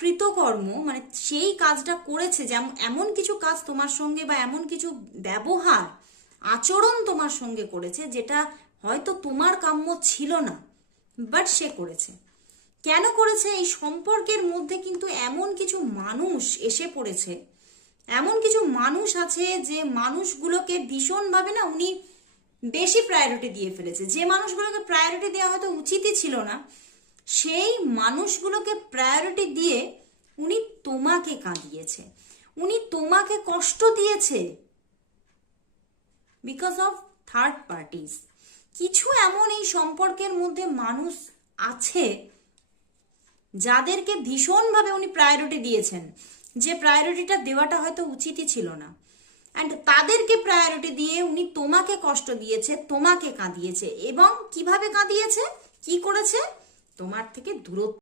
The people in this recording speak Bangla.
কৃতকর্ম, মানে সেই কাজটা করেছে, যেমন এমন কিছু কাজ তোমার সঙ্গে বা এমন কিছু ব্যবহার আচরণ তোমার সঙ্গে করেছে যেটা হয়তো তোমার কাম্য ছিল না, বাট সে করেছে। কেন করেছে? এই সম্পর্কের মধ্যে কিন্তু এমন কিছু মানুষ এসে পড়েছে, এমন কিছু মানুষ আছে যে মানুষগুলোকে ভীষণভাবে না উনি বেশি প্রায়োরিটি দিয়ে ফেলেছে। যে মানুষগুলোকে প্রায়োরিটি দেওয়া হয়তো উচিতই ছিল না, সেই মানুষগুলোকে প্রায়োরিটি দিয়ে উনি তোমাকে কাঁদিয়েছে, উনি তোমাকে কষ্ট দিয়েছে বিকজ অফ থার্ড পার্টিস। কিছু এমন এই সম্পর্কের মধ্যে মানুষ আছে যাদেরকে ভীষণভাবে উনি প্রায়োরিটি দিয়েছেন, যে প্রায়োরিটিটা দেওয়াটা হয়তো উচিতই ছিল না, অ্যান্ড তাদেরকে প্রায়োরিটি দিয়ে উনি তোমাকে কষ্ট দিয়েছে, তোমাকে কাঁদিয়েছে। এবং কিভাবে কাঁদিয়েছে, কি করেছে? তোমার থেকে দূরত্ব